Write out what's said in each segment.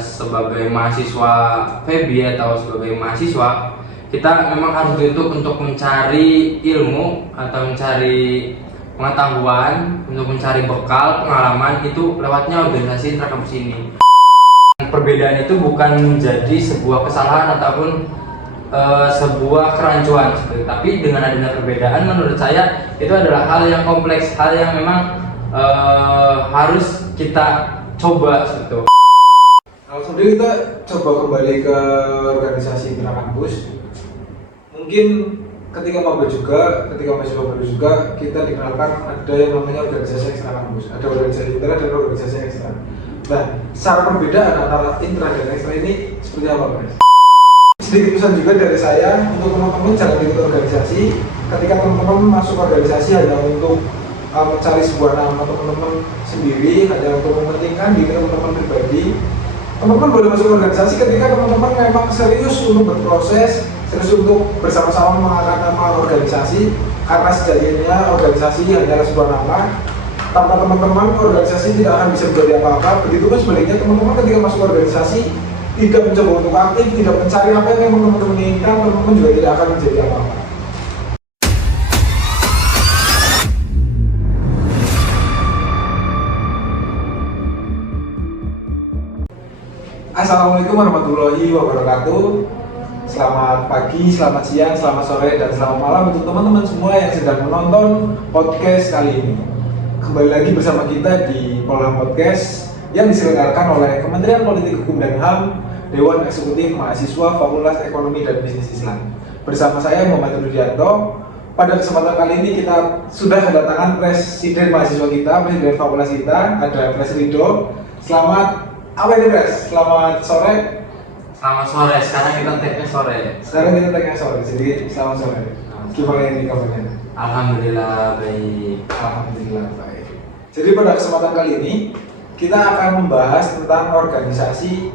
sebagai mahasiswa FEBI atau sebagai mahasiswa, kita memang harus dituntut untuk mencari ilmu atau mencari pengetahuan, untuk mencari bekal pengalaman itu lewatnya organisasi intrakampus ini. Perbedaan itu bukan menjadi sebuah kesalahan ataupun sebuah kerancuan, tapi dengan adanya perbedaan menurut saya itu adalah hal yang kompleks, hal yang memang harus kita coba gitu. Langsung deh kita coba kembali ke organisasi intrakampus. Mungkin ketika mahasiswa baru juga kita dikenalkan ada yang namanya organisasi ekstra kampus, ada organisasi intra dan organisasi ekstra. Nah, secara perbedaan antara intra dan ekstra ini seperti apa, guys? Sedikit pesan juga dari saya untuk teman-teman jangan ikut organisasi. Ketika teman-teman masuk organisasi hanya untuk mencari sebuah nama teman-teman sendiri, hanya untuk mementingkan diri teman-teman pribadi. Teman-teman boleh masuk organisasi ketika teman-teman memang serius untuk berproses, serius untuk bersama-sama mengangkat nama organisasi, karena sejatinya organisasi hanyalah sebuah nama. Tanpa teman-teman, organisasi tidak akan bisa menjadi apa-apa. Begitupun sebaliknya, teman-teman ketika masuk organisasi tidak mencoba untuk aktif, tidak mencari apa yang memang teman-teman inginkan, teman-teman juga tidak akan menjadi apa-apa. Assalamualaikum warahmatullahi wabarakatuh. Selamat pagi, selamat siang, selamat sore, dan selamat malam untuk teman-teman semua yang sedang menonton podcast kali ini. Kembali lagi bersama kita di Polham Podcast yang diselenggarakan oleh Kementerian Politik Hukum dan HAM, Dewan Eksekutif Mahasiswa Fakultas Ekonomi dan Bisnis Islam. Bersama saya Muhammad Rudianto. Pada kesempatan kali ini kita sudah kedatangan presiden mahasiswa kita, presiden fakultas kita, ada Pres Ridho. Selamat Selamat sore. Selamat sore, sekarang kita tag-nya sore. Jadi selamat sore. Gimana ini kabarnya? Alhamdulillah baik. Alhamdulillah baik. Jadi pada kesempatan kali ini kita akan membahas tentang organisasi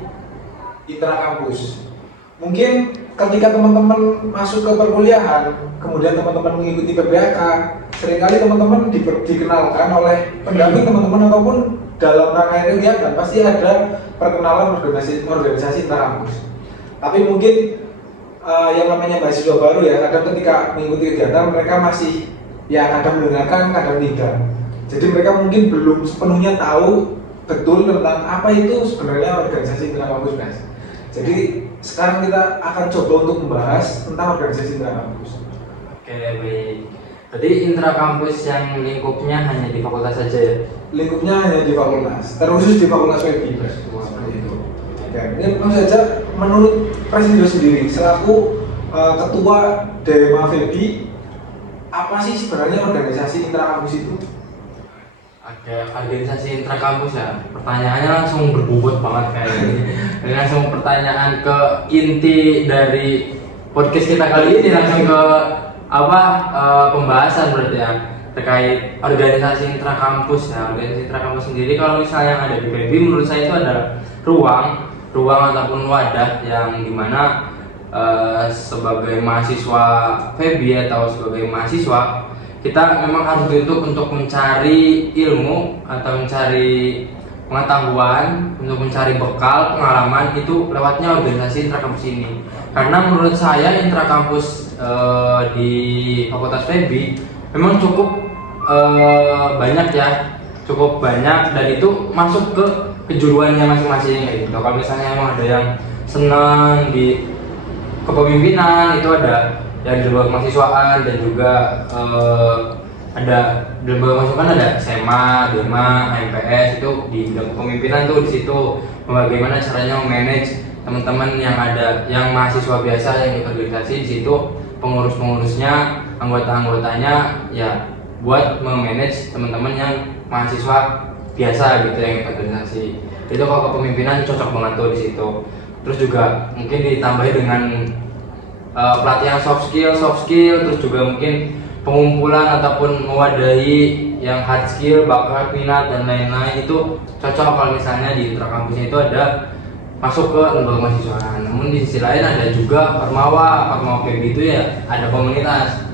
intrakampus. Mungkin ketika teman-teman masuk ke perkuliahan, kemudian teman-teman mengikuti PBAK, seringkali teman-teman dikenalkan oleh pendamping teman-teman ataupun dalam rangkaian kegiatan pasti ada perkenalan organisasi intrakampus. Tapi mungkin yang namanya mahasiswa baru ya, kadang ketika mengikuti kegiatan mereka masih kadang mendengarkan, kadang tidak. Jadi mereka mungkin belum sepenuhnya tahu betul tentang apa itu sebenarnya organisasi intrakampus, guys. Jadi sekarang kita akan coba untuk membahas tentang organisasi intrakampus. Oke, baik. Berarti intrakampus yang lingkupnya hanya di fakultas saja ya? Lingkupnya hanya di fakultas, terkhusus di fakultas FEBI, seperti itu. Oke, ini langsung saja menurut Presiden sendiri selaku ketua DMA FEBI, apa sih sebenarnya organisasi intrakampus itu? Oke, organisasi intrakampus ya. Pertanyaannya langsung berbobot banget kayak ini. Langsung pertanyaan ke inti dari podcast kita kali ini, langsung ke pembahasan berarti ya terkait organisasi intrakampus ya. Organisasi intrakampus sendiri kalau misalnya yang ada di FEBI menurut saya itu adalah ruang ataupun wadah yang dimana sebagai mahasiswa FEBI atau sebagai mahasiswa kita memang harus dituntut untuk mencari ilmu atau mencari pengetahuan, untuk mencari bekal pengalaman itu lewatnya organisasi intrakampus ini. Karena menurut saya intrakampus di Fakultas FEBI memang cukup banyak dan itu masuk ke kejuruannya masing-masing gitu. Kalau misalnya emang ada yang senang di kepemimpinan, itu ada yang di lembaga mahasiswaan, dan juga ada di lembaga mahasiswaan ada SMA, DEMA, MPS, itu di bidang kepemimpinan tuh di situ bagaimana caranya memanage teman-teman yang ada yang mahasiswa biasa yang ikut organisasi. Di situ pengurus-pengurusnya, anggota-anggotanya ya buat memanage teman-teman yang mahasiswa biasa gitu yang ikut organisasi. Itu kalau kepemimpinan cocok banget tuh di situ. Terus juga mungkin ditambahi dengan pelatihan soft skill, terus juga mungkin pengumpulan ataupun mewadahi yang hard skill, bakat, minat dan lain-lain. Itu cocok kalau misalnya di intrakampusnya itu ada masuk ke lembaga mahasiswaan. Namun di sisi lain ada juga Ormawa FEBI itu ya ada komunitas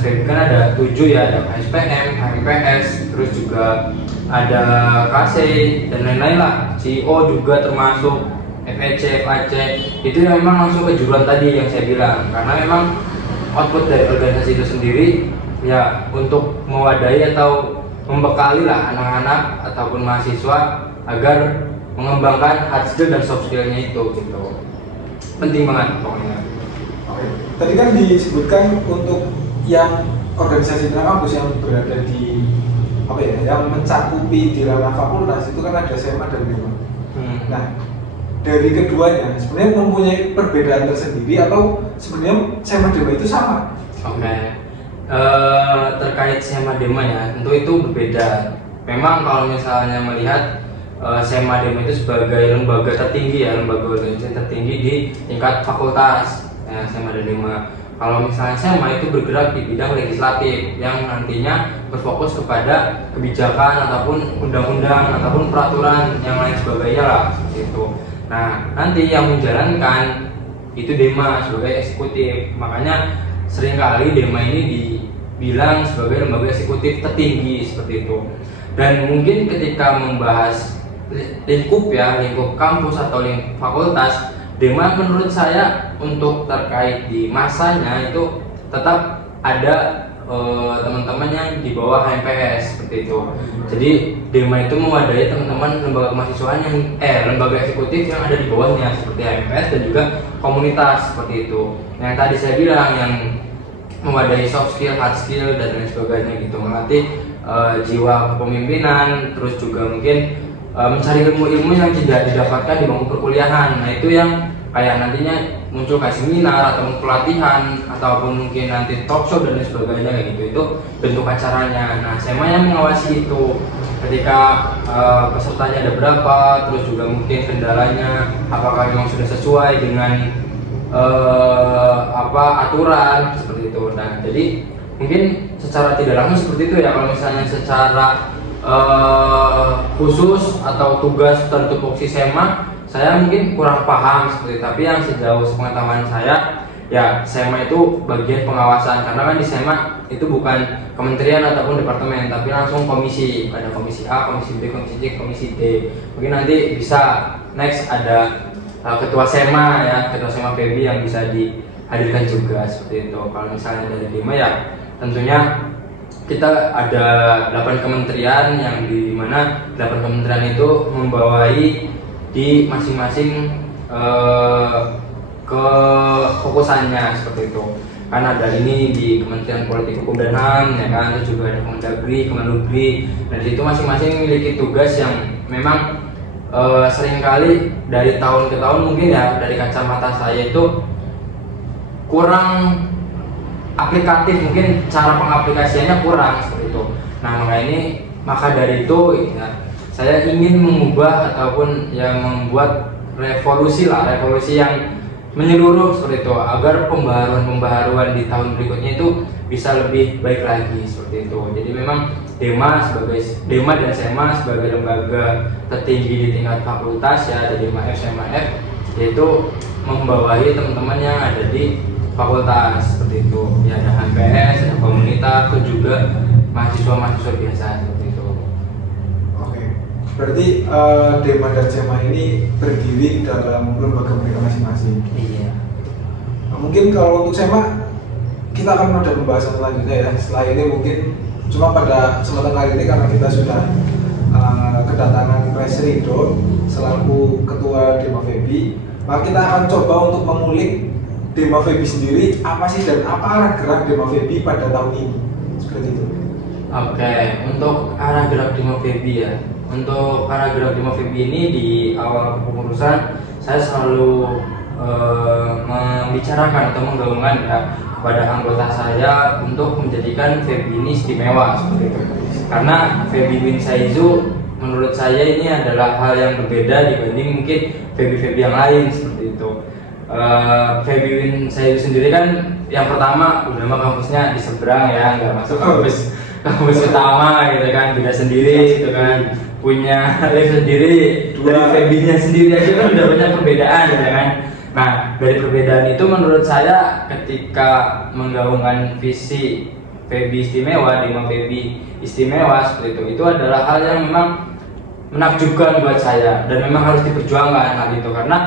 FEBI kan ada 7 ya, ada KSPM, HMPS, terus juga ada KC dan lain-lain lah. CEO juga termasuk FEC, FAC itu yang memang langsung ke juruan tadi yang saya bilang, karena memang output dari organisasi itu sendiri ya untuk mewadahi atau membekali lah anak-anak ataupun mahasiswa agar mengembangkan hard skill dan soft skillnya itu gitu. Penting banget pokoknya. Oke. Tadi kan disebutkan untuk yang organisasi kampus yang berada di apa ya, yang mencakupi di ranah fakultas itu kan ada SMA dan DEMA. Nah, dari keduanya sebenarnya mempunyai perbedaan tersendiri atau sebenarnya SMA DEMA itu sama? Oke. Terkait SMA DEMA ya, tentu itu berbeda. Memang kalau misalnya melihat SMA DEMA itu sebagai lembaga tertinggi ya, lembaga organisasi tertinggi di tingkat fakultas ya, SMA dan DEMA. Kalau misalnya SMA itu bergerak di bidang legislatif yang nantinya berfokus kepada kebijakan ataupun undang-undang ataupun peraturan yang lain sebagainya lah seperti itu. Nah, nanti yang menjalankan itu DEMA sebagai eksekutif. Makanya seringkali DEMA ini dibilang sebagai lembaga eksekutif tertinggi seperti itu. Dan mungkin ketika membahas lingkup kampus atau lingkup fakultas, DEMA menurut saya untuk terkait di masanya itu tetap ada teman-teman yang di bawah HMPS seperti itu. Jadi DEMA itu mewadahi teman-teman lembaga kemahasiswaan yang lembaga eksekutif yang ada di bawahnya seperti HMPS dan juga komunitas seperti itu. Yang tadi saya bilang yang mewadahi soft skill, hard skill dan lain sebagainya gitu, melatih jiwa kepemimpinan, terus juga mungkin mencari ilmu-ilmu yang tidak didapatkan di bangku perkuliahan. Nah, itu yang kayak nantinya muncul kayak seminar atau pelatihan ataupun mungkin nanti talk show dan lain sebagainya kayak gitu. Itu bentuk acaranya. Nah, SMA yang mengawasi itu ketika pesertanya ada berapa, terus juga mungkin kendalanya apakah memang sudah sesuai dengan aturan seperti itu. Nah, jadi mungkin secara tidak langsung seperti itu ya. Kalau misalnya secara khusus atau tugas tertentu tupoksi SMA, saya mungkin kurang paham seperti itu. Tapi yang sejauh pengetahuan saya, ya SMA itu bagian pengawasan, karena kan di SMA itu bukan kementerian ataupun departemen, tapi langsung komisi. Ada komisi A, komisi B, komisi C, komisi D. Mungkin nanti bisa next ada ketua SMA ya, ketua SMA PB yang bisa dihadirkan juga seperti itu. Kalau misalnya dari DEMA ya tentunya kita ada 8 kementerian yang di mana 8 kementerian itu membawahi di masing-masing kefokusannya seperti itu. Kan ada ini di Kementerian Politik Hukum dan HAM ya kan, terus juga ada Kemendagri, Kemenlugri. Dan itu masing-masing memiliki tugas yang memang seringkali dari tahun ke tahun mungkin ya dari kacamata saya itu kurang aplikatif, mungkin cara pengaplikasiannya kurang seperti itu. Nah, maka dari itu ya, saya ingin mengubah ataupun ya membuat revolusi yang menyeluruh seperti itu, agar pembaharuan di tahun berikutnya itu bisa lebih baik lagi seperti itu. Jadi memang DEMA dan SMA sebagai lembaga tertinggi di tingkat fakultas ya, ada DEMA F, SMA F, yaitu membawahi teman-teman yang ada di fakultas seperti itu. Ya ada HMPS, ada komunitas, atau juga mahasiswa biasa seperti itu. Oke. Berarti DEMA dan SMA ini berdiri dalam lembaga mereka masing-masing. Iya. Nah, mungkin kalau untuk SMA kita akan ada pembahasan selanjutnya ya. Setelah ini mungkin cuma pada kesempatan kali ini karena kita sudah kedatangan Mas Ridho selaku ketua DEMA FEBI, maka kita akan coba untuk mengulik DEMA FEBI sendiri apa sih dan apa arah gerak DEMA FEBI pada tahun ini, seperti itu. Oke, untuk arah gerak DEMA FEBI ya. Untuk arah gerak DEMA FEBI ini di awal kepengurusan saya selalu membicarakan atau menggaungkan ya kepada anggota saya untuk menjadikan FEBI ini istimewa seperti itu. Karena FEBI Win Saizu menurut saya ini adalah hal yang berbeda dibanding mungkin FEBI yang lain seperti itu. FEBI Win Saizu sendiri kan yang pertama udah mah kampusnya di seberang ya, nggak masuk kampus utama gitu kan, beda sendiri gitu kan, punya lift sendiri, dari FEBI-nya sendiri aja kan udah banyak perbedaan gitu kan. Nah, dari perbedaan itu menurut saya ketika menggaungkan visi FEBI istimewa, DEMA FEBI istimewa seperti itu adalah hal yang memang menakjubkan buat saya dan memang harus diperjuangkan hal itu, karena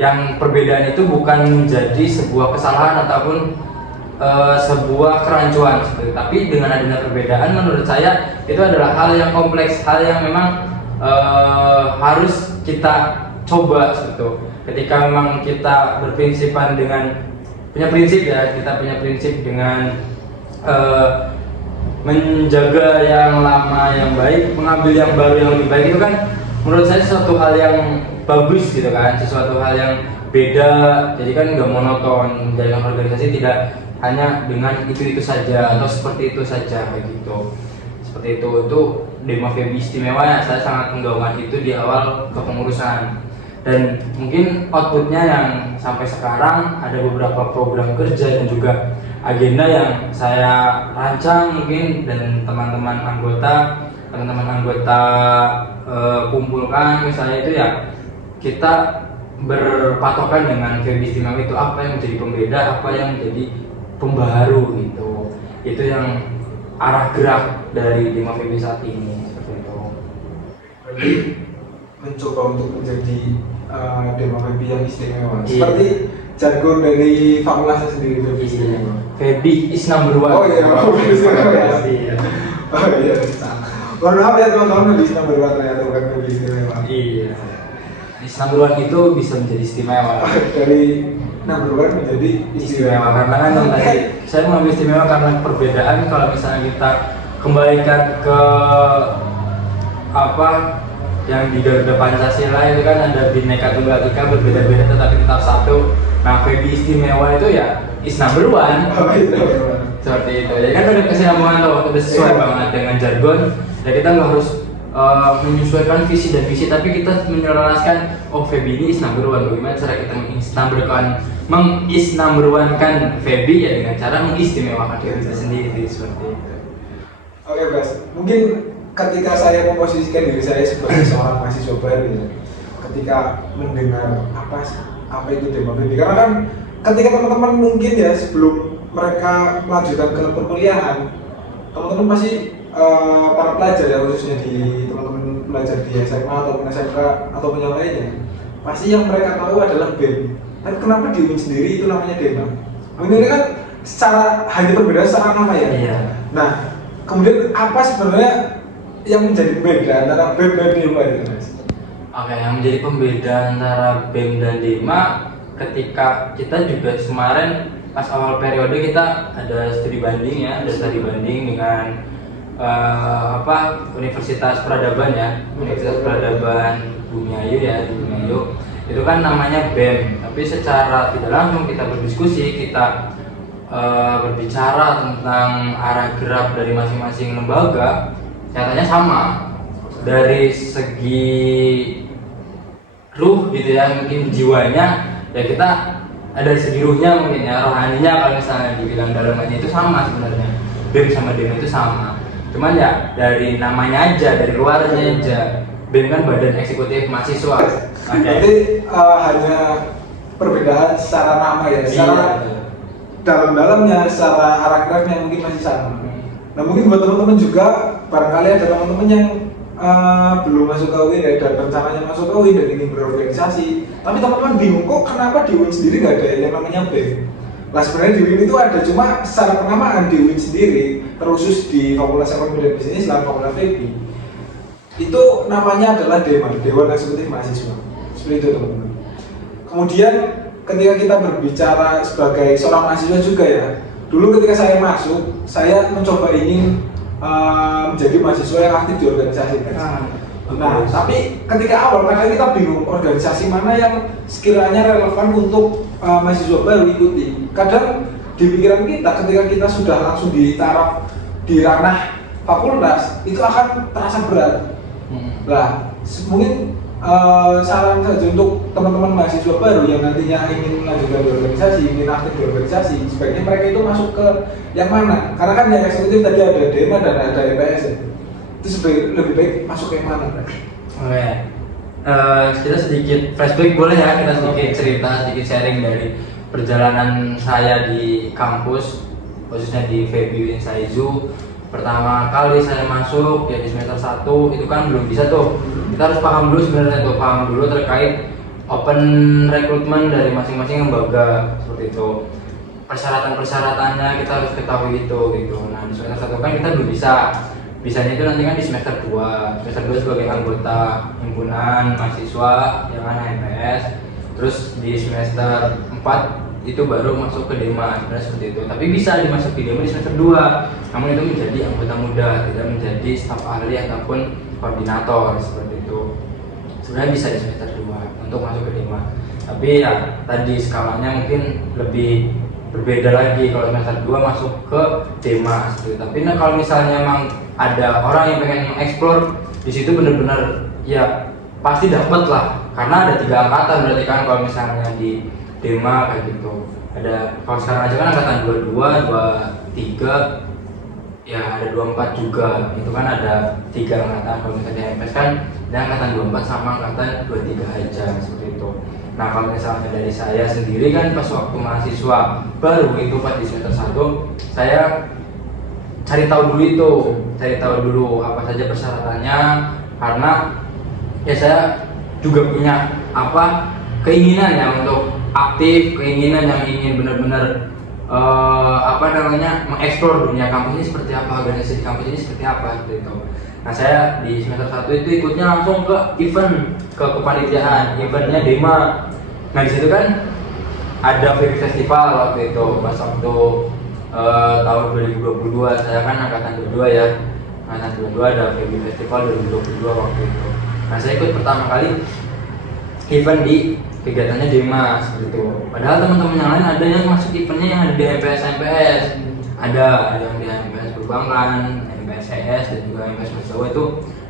yang perbedaan itu bukan menjadi sebuah kesalahan ataupun sebuah kerancuan seperti, tapi dengan adanya perbedaan menurut saya itu adalah hal yang kompleks, hal yang memang harus kita coba gitu. Ketika memang kita berprinsipan dengan punya prinsip ya, kita punya prinsip dengan menjaga yang lama yang baik, mengambil yang baru yang lebih baik, itu kan menurut saya sesuatu hal yang bagus gitu kan, sesuatu hal yang beda. Jadi kan nggak monoton, menjalankan organisasi tidak hanya dengan itu saja atau seperti itu saja kayak gitu. Seperti itu Dema Febi istimewa ya, saya sangat menggaungkan itu di awal kepengurusan. Dan mungkin outputnya yang sampai sekarang ada beberapa program kerja dan juga agenda yang saya rancang mungkin dan teman-teman anggota kumpulkan. Misalnya itu ya, kita berpatokan dengan Febi istimewa itu apa yang menjadi pembeda, apa yang menjadi pembaharu gitu. Itu yang arah gerak dari Dema Febi saat ini, seperti itu. Berarti mencoba untuk menjadi Dema Febi yang istimewa. Iya. Seperti jargon dari fakultasnya sendiri, Febi istimewa. Febi is number one. Oh iya, Febi istimewa ya. Iya. Oh iya. Mohon maaf ya teman-teman, Febi is number one ternyata bukan Febi istimewa. Iya. Is number one itu bisa menjadi istimewa. Dari number one menjadi Istimewa karena kan yang tadi saya mengambil istimewa karena perbedaan. Kalau misalnya kita kembalikan ke apa yang di Garuda Pancasila itu kan ada Bhinneka Tunggal Ika, berbeda-beda tetapi tetap satu. Nah, Febi istimewa itu ya is number one. Oh, iya. Seperti itu. Jadi kan ada kesinambungan tuh, udah sesuai banget dengan jargon. Ya kita nggak harus menyesuaikan visi dan misi, tapi kita menyelaraskan Febi ini is number one. Bagaimana cara kita mengisnumber-one-kan Febi ya dengan cara mengistimewakan diri kita sendiri seperti itu. Oke, Bas. Mungkin ketika saya memposisikan diri saya sebagai seorang mahasiswa baru ya, ketika mendengar apa itu Dema Febi, karena kan ketika teman-teman mungkin ya sebelum mereka melanjutkan ke perkuliahan, teman-teman pasti para pelajar ya, khususnya di teman-teman pelajar di SMA ataupun SMK ataupun yang lainnya, pasti yang mereka tahu adalah BEM. Tapi kenapa di UIN sendiri itu namanya Dema? Ini kan secara hanya perbedaan secara nama ya. Iya. Nah, kemudian apa sebenarnya yang menjadi pembeda antara BEM dan Dema itu, Mas? Oke, yang menjadi pembeda antara BEM dan Dema, ketika kita juga kemarin pas awal periode kita ada studi banding ya, ada studi banding dengan Universitas Peradaban ya, Universitas Peradaban Bumiayu ya, di Bumiayu. Itu kan namanya BEM, tapi secara tidak langsung kita berdiskusi, kita berbicara tentang arah gerak dari masing-masing lembaga. Nyatanya sama dari segi ruh gitu ya, mungkin jiwanya ya kita ada segi ruhnya mungkin ya, rohaninya kalau misalnya dibilang dalamnya itu sama sebenarnya. BEM sama Dema itu sama, cuman ya dari namanya aja, dari luarnya aja. BEM kan Badan Eksekutif Mahasiswa. Berarti hanya perbedaan secara nama ya, secara dalam-dalamnya, secara arah geraknya mungkin masih sama. Nah, mungkin buat teman-teman juga, barangkali ada teman-teman yang belum masuk ke UIN ya, dan rencananya masuk ke UIN dan ingin berorganisasi, tapi teman-teman bingung kok kenapa di UIN sendiri nggak ada yang namanya BEM. Nah, sebenarnya di UIN itu ada, cuma secara penamaan di UIN sendiri, terkhusus di Fakultas Ekonomi dan Bisnis dan Fakultas Febi, itu namanya adalah Dema, Dewan Eksekutif Mahasiswa. Seperti itu teman-teman. Kemudian ketika kita berbicara sebagai seorang mahasiswa juga ya, dulu ketika saya masuk, saya mencoba ingin menjadi mahasiswa yang aktif di organisasi. Nah, tapi ketika awal karena kita bingung organisasi mana yang sekiranya relevan untuk mahasiswa baru ikuti. Kadang di pikiran kita ketika kita sudah langsung di taraf di ranah fakultas itu akan terasa berat. Nah, mungkin saran saja untuk teman-teman mahasiswa baru yang nantinya ingin melanjutkan di organisasi, ingin aktif di organisasi, sebaiknya mereka itu masuk ke yang mana? Karena kan yang eksekutif tadi ada Dema dan ada EPS ya. Itu lebih baik masuk ke yang mana? Oke, kita sedikit flashback boleh ya, kita sedikit cerita, sedikit sharing dari perjalanan saya di kampus, khususnya di Febi UIN Saizu. pertama kali saya masuk ya di semester 1 itu kan belum bisa tuh. Kita harus paham dulu sebenarnya tuh, paham dulu terkait open recruitment dari masing-masing lembaga seperti itu. Persyaratan-persyaratannya kita harus ketahui gitu. Nah, di semester 1 kan kita belum bisa. Bisanya itu nanti kan di semester 2. Semester 2 sebagai anggota himpunan mahasiswa yang HMPS. Terus di semester 4 itu baru masuk ke Dema, sebenarnya seperti itu. Tapi bisa dimasuki Dema di semester 2. Namun itu menjadi anggota muda, tidak menjadi staf ahli ataupun koordinator seperti itu. Sebenarnya bisa di semester 2 untuk masuk ke Dema. Tapi ya tadi skalanya mungkin lebih berbeda lagi kalau semester 2 masuk ke Dema seperti itu. Tapi nah, kalau misalnya memang ada orang yang pengen mengeksplor di situ benar-benar ya pasti dapat lah. Karena ada 3 angkatan berarti kan kalau misalnya di Dema kayak gitu. Ada kalau sekarang aja kan angkatan 22, 23, ya ada 24 juga. Itu kan ada 3 angkatan. Kalau misalnya di HMPS kan ada angkatan 24 sama angkatan 23 aja seperti itu. Nah, kalau misalnya dari saya sendiri kan pas waktu mahasiswa baru itu pas di semester 1 saya cari tahu dulu apa saja persyaratannya, karena ya saya juga punya keinginan ya untuk aktif, keinginan yang ingin benar-benar mengeksplor dunia kampus ini seperti apa, organisasi kampus ini seperti apa gitu. Nah, saya di semester 1 itu ikutnya langsung ke event, ke kepanitiaan, eventnya Dema. Nah, di situ kan ada FEBI Festival waktu itu, pas waktu tahun 2022, saya kan angkatan 22 ya. Angkatan 22 ada FEBI Festival 2022 waktu itu. Nah, saya ikut pertama kali event di kegiatannya Dema seperti itu. Padahal teman-teman yang lain ada yang masuk eventnya yang ada di MPS, ada yang di MPS Perbankan, MPS CS dan juga MPS Mahasiswa itu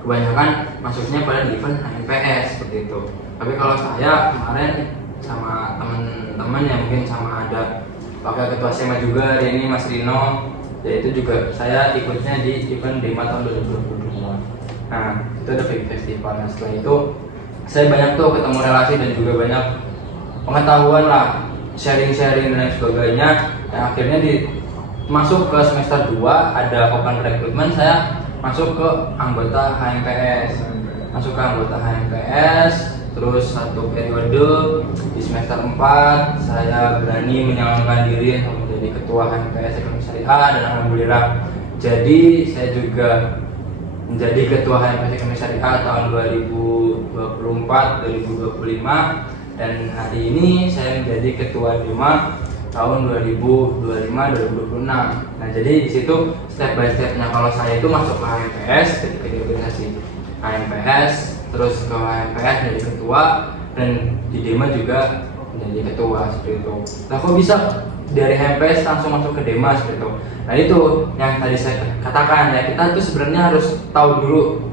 kebanyakan masuknya pada di event MPS seperti itu. Tapi kalau saya kemarin sama teman-teman yang mungkin sama ada wakil ketua SMA juga hari ini Mas Rino, yaitu juga saya ikutnya di event Dema tahun 2022. Nah, itu ada FEBI Festival. Nah, setelah itu saya banyak tuh ketemu relasi dan juga banyak pengetahuan lah, sharing-sharing dan lain sebagainya. Dan akhirnya masuk ke semester 2 ada open recruitment, saya masuk ke anggota HMPS. Terus 1 periode di semester 4 saya berani menyalonkan diri untuk menjadi ketua HMPS Ekonomi Syariah, dan alhamdulillah jadi saya juga menjadi ketua HMPS Ekonomi Syariah tahun 2024-2025, dan hari ini saya menjadi ketua Dema tahun 2025-2026. Nah, jadi di situ step by stepnya kalau saya itu masuk ke HMPS, ketika di organisasi HMPS, terus ke HMPS menjadi ketua, dan di Dema juga menjadi ketua seperti itu. Nah, kok bisa dari HMPS langsung masuk ke Dema seperti itu? Nah, itu yang tadi saya katakan ya, kita tuh sebenarnya harus tahu dulu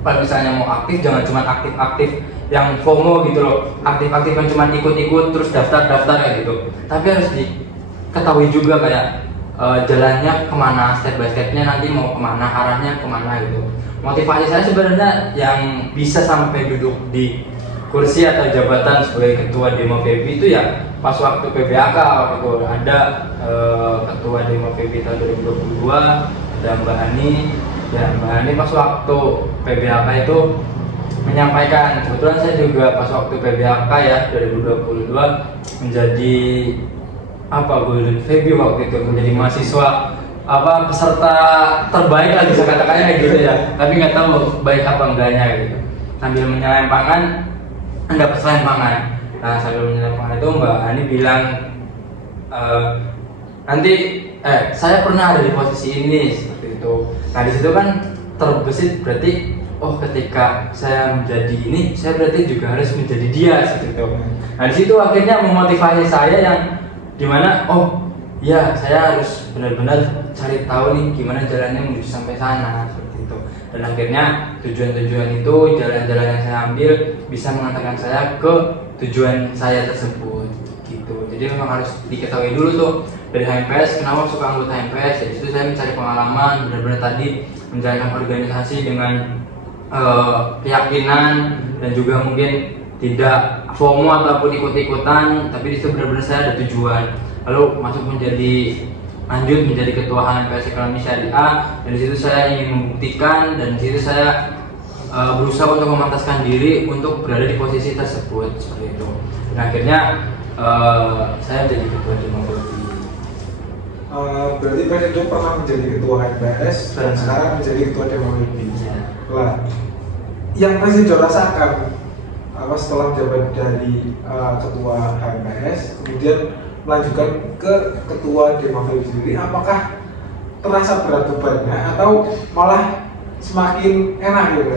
kalau misalnya mau aktif, jangan cuma aktif-aktif yang FOMO gitu loh, aktif-aktif yang cuma ikut-ikut terus daftar-daftar ya gitu. Tapi harus diketahui juga kayak jalannya kemana, step by stepnya nanti mau kemana, arahnya kemana gitu. Motivasi saya sebenarnya yang bisa sampai duduk di kursi atau jabatan sebagai ketua Dema FEBI itu ya pas waktu PBAK waktu itu ada ketua Dema FEBI tahun 2022, ada Mbak Ani. Ya, Mbak Ani pas waktu PBAK itu menyampaikan, kebetulan saya juga pas waktu PBAK ya 2022 menjadi Golden FEBI waktu itu, menjadi mahasiswa peserta terbaik lah bisa katakannya gitu ya, tapi nggak tahu baik apa enggaknya gitu. Sambil menyelempangkan dapat selempangan. Nah, sambil menyelempangkan itu Mbak Ani bilang nanti saya pernah ada di posisi ini seperti itu. Nah, di situ kan terbesit berarti ketika saya menjadi ini, saya berarti juga harus menjadi dia seperti itu. Nah, di situ akhirnya memotivasi saya yang dimana ya saya harus benar-benar cari tahu nih gimana jalannya menuju sampai sana seperti itu. Dan akhirnya tujuan-tujuan itu, jalan-jalan yang saya ambil bisa mengantarkan saya ke tujuan saya tersebut gitu. Jadi memang harus diketahui dulu tuh dari HMPS, kenapa suka anggota HMPS. Jadi itu saya mencari pengalaman, benar-benar tadi menjalankan organisasi dengan keyakinan dan juga mungkin tidak FOMO ataupun ikut-ikutan, tapi itu benar-benar saya ada tujuan. Lalu masuk menjadi lanjut menjadi ketua HMPS Ekonomi Syariah, dan di situ saya ingin membuktikan, dan di situ saya berusaha untuk memantaskan diri untuk berada di posisi tersebut seperti itu. Dan akhirnya saya jadi ketua Demokrasi. Berarti Pak Edo pernah menjadi ketua HMPS dan sekarang menjadi ketua Demokrasi. Ya. Lah, yang Pak Edo rasakan setelah menjabat dari ketua HMPS, kemudian melanjutkan ke ketua Demokrasi sendiri, apakah terasa berat bebannya atau malah semakin enak gitu?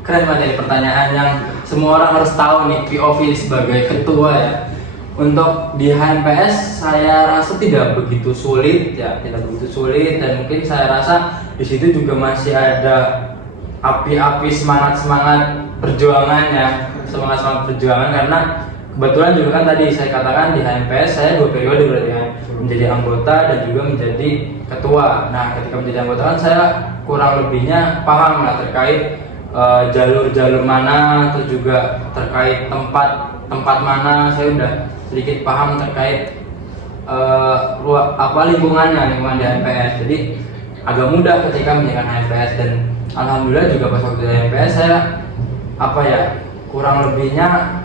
Keren banget, pertanyaan yang semua orang harus tahu nih, POV sebagai ketua ya. Untuk di HMPS saya rasa tidak begitu sulit ya, tidak begitu sulit, dan mungkin saya rasa di situ juga masih ada api-api semangat perjuangan ya, semangat perjuangan, karena kebetulan juga kan tadi saya katakan di HMPS saya 2 periode berarti ya, menjadi anggota dan juga menjadi ketua. Nah, ketika menjadi anggota kan saya kurang lebihnya paham lah terkait jalur-jalur mana, terus juga terkait tempat mana, saya udah sedikit paham terkait lingkungan di HMPS. Jadi agak mudah ketika menjalankan HMPS, dan alhamdulillah juga pas waktu di HMPS saya kurang lebihnya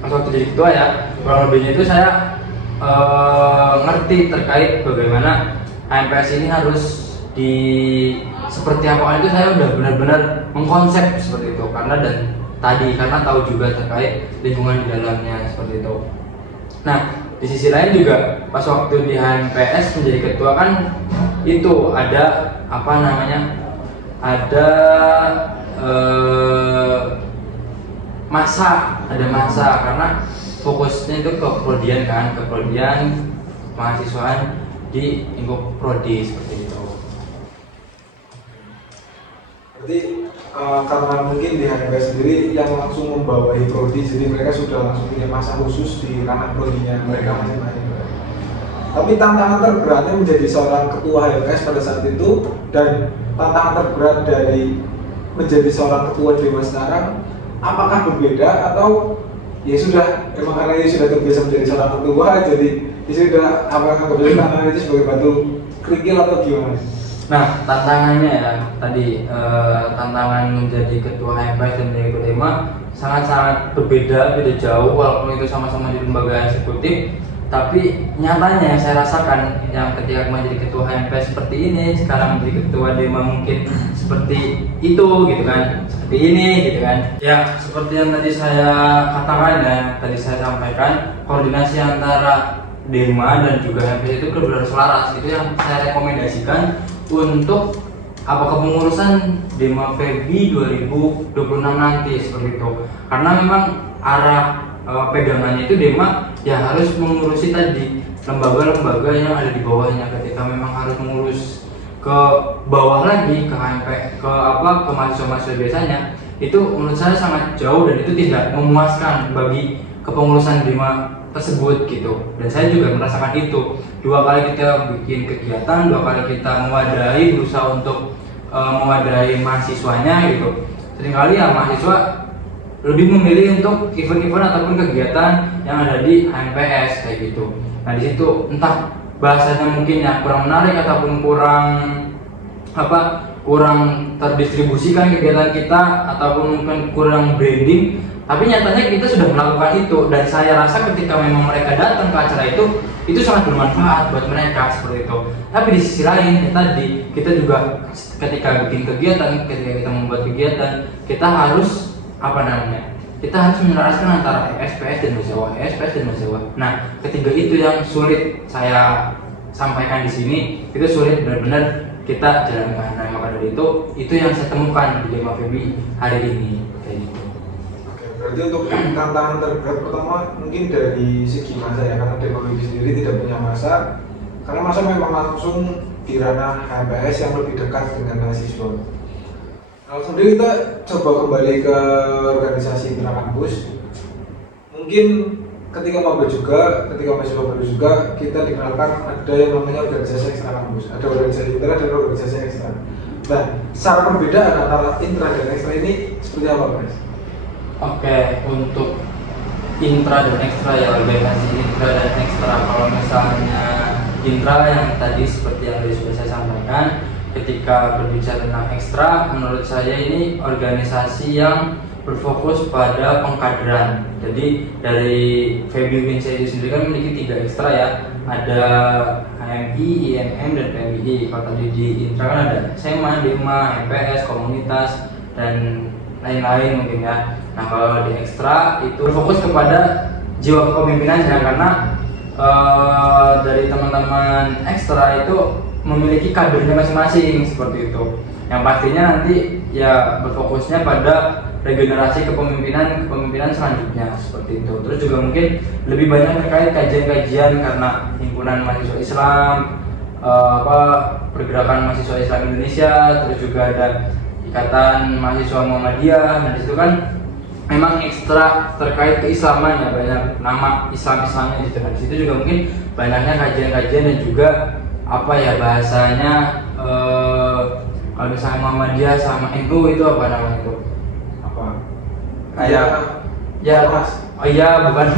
pas waktu jadi ketua ya, kurang lebihnya itu saya ngerti terkait bagaimana HMPS ini harus seperti apa itu. Saya udah benar-benar mengkonsep seperti itu karena tahu juga terkait lingkungan di dalamnya seperti itu. Nah, di sisi lain juga pas waktu di HMPS menjadi ketua kan itu ada masa karena fokusnya itu ke prodian mahasiswaan di lingkup prodi seperti itu. Berarti karena mungkin di HMPS sendiri yang langsung membawahi prodi, jadi mereka sudah langsung punya masa khusus di ranah prodinya mereka masing-masing. Tapi tantangan terberatnya menjadi seorang ketua HMPS pada saat itu, dan tantangan terberat dari menjadi seorang ketua Dewa sekarang, apakah berbeda atau ya sudah emang karena ini sudah terbiasa menjadi seorang ketua, jadi ya sudah apakah kebetulan tantangan itu sebagai batu kerikil atau gimana? Nah, tantangannya ya tadi tantangan menjadi ketua HMPS dan menjadi ketua DEMA sangat-sangat beda jauh, walaupun itu sama-sama di lembaga eksekutif. Tapi nyatanya yang saya rasakan yang ketika menjadi ketua HMPS seperti ini, sekarang menjadi ketua DEMA mungkin seperti itu gitu kan, seperti ini gitu kan. Ya, seperti yang tadi saya katakan ya, tadi saya sampaikan, koordinasi antara DEMA dan juga HMPS itu benar-benar selaras. Itu yang saya rekomendasikan untuk kepengurusan DEMA Febri 2026 nanti seperti itu. Karena memang arah pegangannya itu DEMA ya harus mengurusi tadi lembaga-lembaga yang ada di bawahnya. Ketika memang harus mengurus ke bawah lagi ke mahasiswa-mahasiswa biasanya, itu menurut saya sangat jauh dan itu tidak memuaskan bagi kepengurusan DEMA tersebut gitu. Dan saya juga merasakan itu. 2 kali kita bikin kegiatan, 2 kali kita berusaha untuk mewadahi mahasiswanya gitu. Seringkali ya mahasiswa lebih memilih untuk event-event ataupun kegiatan yang ada di HMPS kayak gitu. Nah, di situ entah bahasanya mungkin ya kurang menarik ataupun kurang terdistribusikan kegiatan kita ataupun mungkin kurang branding. Tapi nyatanya kita sudah melakukan itu, dan saya rasa ketika memang mereka datang ke acara itu sangat bermanfaat buat mereka seperti itu. Tapi di sisi lain ya tadi kita juga ketika bikin kegiatan, ketika kita membuat kegiatan, kita harus kita harus menyelaraskan antara SPS dan mahasiswa. Nah, ketiga itu yang sulit saya sampaikan di sini, itu sulit benar-benar kita jalankan. Nah, maka dari itu yang saya temukan di DEMA Febri hari ini kayak gitu. Berarti untuk tantangan terberat pertama mungkin dari segi masa ya, karena DEMA Febri sendiri tidak punya masa, karena masa memang langsung di ranah HMPS yang lebih dekat dengan mahasiswa. Langsung deh kita coba kembali ke organisasi intrakampus. Mungkin ketika mahasiswa baru juga kita dikenalkan ada yang namanya organisasi ekstra kampus, ada organisasi intra dan organisasi ekstra. Nah, secara perbedaan antara intra dan ekstra ini seperti apa, Mas? Oke, untuk intra dan ekstra ya, organisasi intra dan ekstra. Kalau misalnya intra yang tadi seperti yang sudah saya sampaikan, ketika berbicara tentang ekstra, menurut saya ini organisasi yang berfokus pada pengkaderan. Jadi dari FEBI Unsha itu sendiri kan memiliki 3 ekstra ya, ada HMI, IMM, dan PMI. Kalau tadi di intra kan ada SEMA, DEMA, MPS, komunitas, dan lain-lain mungkin ya. Nah kalau di ekstra itu fokus kepada jiwa kepemimpinannya, karena dari teman-teman ekstra itu memiliki kadernya masing-masing seperti itu. Yang pastinya nanti ya berfokusnya pada regenerasi kepemimpinan selanjutnya seperti itu. Terus juga mungkin lebih banyak terkait kajian-kajian karena himpunan mahasiswa Islam, pergerakan mahasiswa Islam Indonesia, terus juga ada ikatan mahasiswa Muhammadiyah. Nah disitu kan memang ekstra terkait keislaman ya, banyak nama Islamnya gitu. Nah disitu juga mungkin banyaknya kajian-kajian dan juga apa ya bahasanya, kalau misalnya Muhammadiyah sama NU itu apa namanya itu? Apa? Kayak ya, oh iya bukan,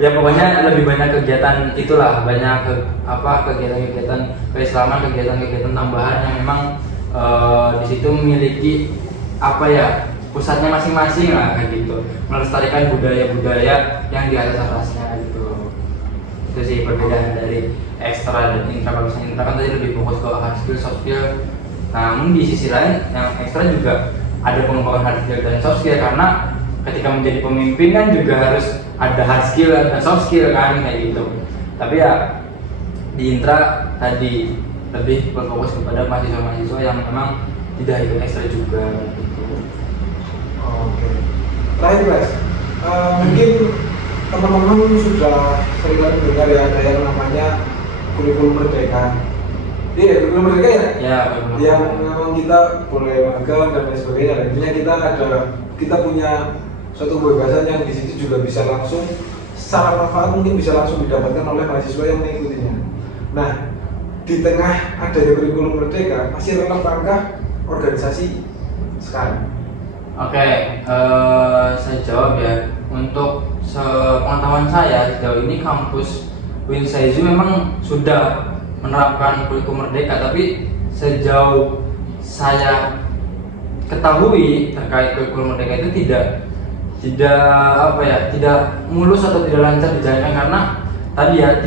ya pokoknya lebih banyak kegiatan itulah, banyak kegiatan-kegiatan keislaman, kegiatan-kegiatan tambahan yang memang di situ memiliki apa ya pusatnya masing-masing lah kayak gitu, melestarikan budaya-budaya yang di atasnya gitu. Itu sih perbedaan dari ekstra dan intra. Kalau misalnya intra kan tadi lebih fokus ke hard skill, soft skill. Namun di sisi lain yang ekstra juga ada pengembangan hard skill dan soft skill, karena ketika menjadi pemimpin kan juga harus ada hard skill dan soft skill kan kayak gitu. Tapi ya di intra tadi lebih berfokus kepada mahasiswa-mahasiswa yang memang tidak ikut ekstra juga gitu. Oke. Terakhir Mas, mungkin teman-teman sudah sering mendengar ya ada yang namanya kurikulum merdeka. Iya, kurikulum merdeka ya? Ya, yang memang kita boleh magang dan lain sebagainya. Intinya kita punya suatu kebebasan yang di situ juga bisa langsung secara manfaat mungkin bisa langsung didapatkan oleh mahasiswa yang mengikutinya. Nah, di tengah adanya kurikulum merdeka masih relevankah organisasi sekarang? Oke, saya jawab ya. Untuk sepengetahuan saya sejauh ini kampus Unsha memang sudah menerapkan kurikulum merdeka, tapi sejauh saya ketahui terkait kurikulum merdeka itu tidak mulus atau tidak lancar dijalankan, karena tadi ya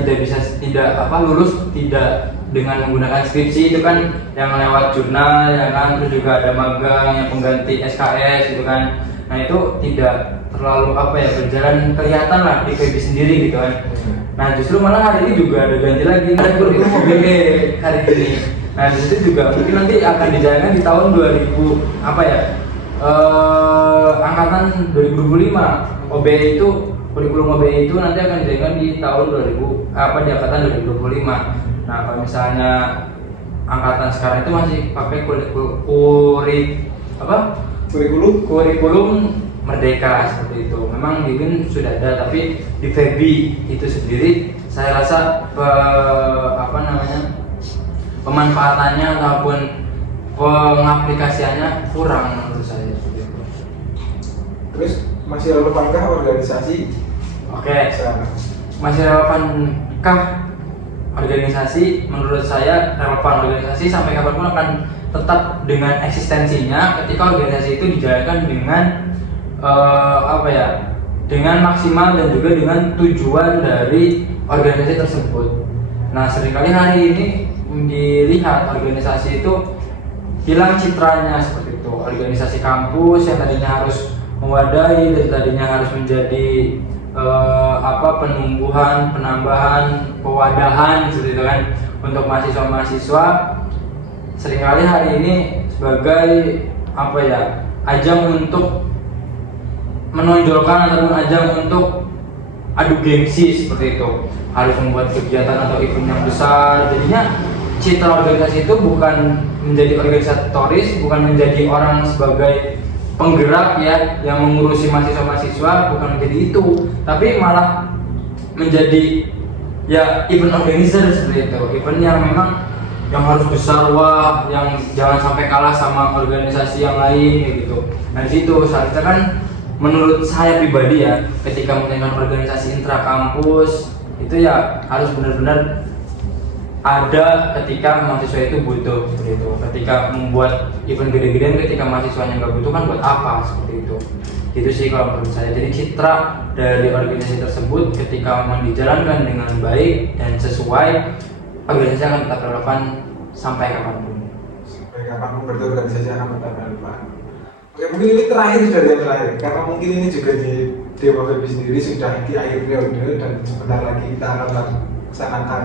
lulus tidak dengan menggunakan skripsi itu kan, yang lewat jurnal ya kan, terus juga ada magang yang pengganti SKS gitu kan. Nah itu tidak terlalu berjalan kelihatan lah di FEBI sendiri gitu kan. Nah justru malah hari ini juga ada ganti lagi, ada kurikulum OBE hari ini. Nah disitu juga mungkin nanti akan dijalankan di tahun 2000 angkatan 2025. OBE itu kurikulum OBE itu nanti akan dijalankan di tahun di angkatan 2025. Nah kalau misalnya angkatan sekarang itu masih pakai kurikulum merdeka seperti itu. Memang di UIN sudah ada, tapi di FEBI itu sendiri saya rasa pemanfaatannya ataupun pengaplikasiannya kurang menurut saya. Terus masih relevankah organisasi? Oke, masih relevankah organisasi? Menurut saya relevan. Organisasi sampai kapanpun akan tetap dengan eksistensinya ketika organisasi itu dijalankan dengan dengan maksimal dan juga dengan tujuan dari organisasi tersebut. Nah seringkali hari ini dilihat organisasi itu hilang citranya seperti itu. Organisasi kampus yang tadinya harus mewadahi dan tadinya harus menjadi penambahan, pewadahan seperti itu kan untuk mahasiswa-mahasiswa, seringkali hari ini sebagai ajang untuk menonjolkan ataupun ajang untuk adu gengsi seperti itu, harus membuat kegiatan atau event yang besar. Jadinya citra organisasi itu bukan menjadi organisatoris, bukan menjadi orang sebagai penggerak ya yang mengurusi mahasiswa-mahasiswa, bukan menjadi itu, tapi malah menjadi ya event organizer seperti itu, event yang memang yang harus besar, wah, yang jangan sampai kalah sama organisasi yang lain kayak gitu. Nah di situ seharusnya kan menurut saya pribadi ya, ketika mengadakan organisasi intra kampus itu ya harus benar-benar ada ketika mahasiswa itu butuh, seperti itu. Ketika membuat event gede-gedean ketika mahasiswanya nggak butuh kan buat apa, seperti itu. Itu sih kalau menurut saya. Jadi citra dari organisasi tersebut ketika memang dijalankan dengan baik dan sesuai, organisasi akan tetap relevan sampai kapanpun. Sampai kapanpun berarti organisasi akan tetap relevan. Oke, mungkin ini terakhir dari yang terakhir, karena mungkin ini juga di Dewa Febi sendiri sudah di akhir periode dan sebentar lagi kita akan melaksanakan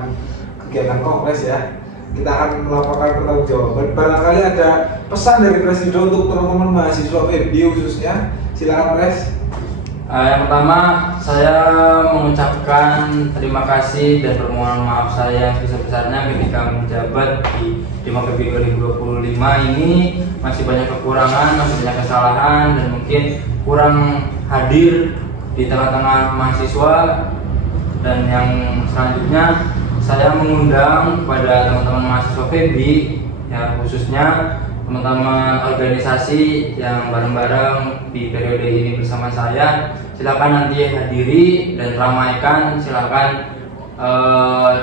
kegiatan kongres ya. Kita akan melaporkan pertanggungjawaban. Barangkali ada pesan dari Presiden untuk teman-teman mahasiswa Febi khususnya, silakan Pres. Yang pertama, saya mengucapkan terima kasih dan permohonan maaf saya yang sebesar-besarnya ketika menjabat di Dema Febi 2025 ini. Masih banyak kekurangan, masih banyak kesalahan, dan mungkin kurang hadir di tengah-tengah mahasiswa. Dan yang selanjutnya, saya mengundang kepada teman-teman mahasiswa Febi, ya khususnya teman-teman organisasi yang bareng-bareng di periode ini bersama saya, silakan nanti hadiri dan ramaikan, silakan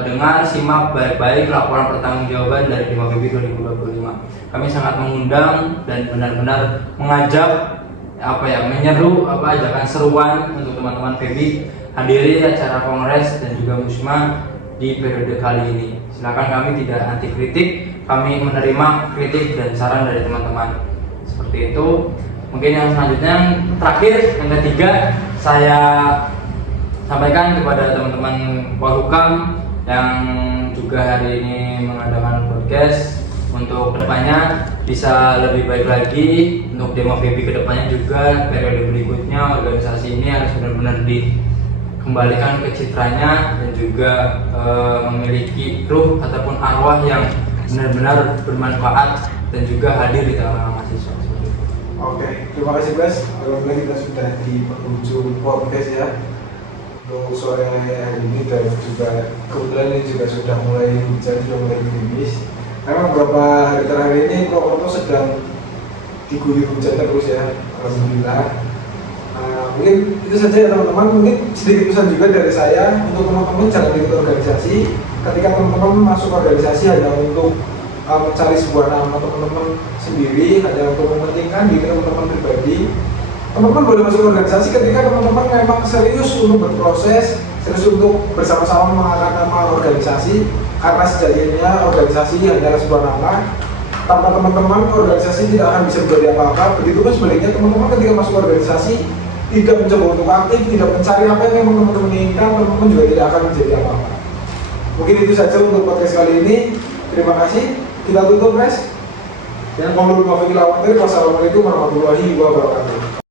dengar, simak baik-baik laporan pertanggungjawaban dari Dema Febi 2025. Kami sangat mengundang dan benar-benar mengajak menyeru ajakan seruan untuk teman-teman Febi hadiri acara kongres dan juga musma di periode kali ini. Silakan, kami tidak anti kritik, kami menerima kritik dan saran dari teman-teman. Seperti itu. Mungkin yang selanjutnya, yang terakhir, yang ketiga, saya sampaikan kepada teman-teman Polhukam yang juga hari ini mengadakan podcast, untuk kedepannya bisa lebih baik lagi. Untuk Dema Febi kedepannya juga periode berikutnya organisasi ini harus benar-benar dikembalikan ke citranya dan juga memiliki ruh ataupun arwah yang benar-benar bermanfaat dan juga hadir di tengah-tengah mahasiswa. Oke, terima kasih Bas. Alhamdulillah kita sudah di penghujung podcast ya untuk sore hari ini, dan juga kebetulan ini juga sudah mulai hujan, sudah mulai gerimis. Memang beberapa hari terakhir ini Purwokerto sedang diguyur hujan terus ya, alhamdulillah. Mungkin itu saja ya teman-teman. Mungkin sedikit pesan juga dari saya untuk teman-teman, jangan ikut organisasi. Ketika teman-teman masuk organisasi hanya untuk mencari sebuah nama teman-teman sendiri, hanya untuk mementingkan diri teman-teman pribadi. Teman-teman boleh masuk organisasi ketika teman-teman memang serius untuk berproses, serius untuk bersama-sama mengangkat nama organisasi, karena sejatinya organisasi hanyalah sebuah nama. Tanpa teman-teman, organisasi tidak akan bisa menjadi apa-apa. Begitupun sebaliknya, teman-teman ketika masuk organisasi tidak mencoba untuk aktif, tidak mencari apa yang memang teman-teman inginkan, teman-teman juga tidak akan menjadi apa-apa. Mungkin itu saja untuk podcast kali ini. Terima kasih. Kita tutup, guys. Dan wassalamualaikum warahmatullahi wabarakatuh.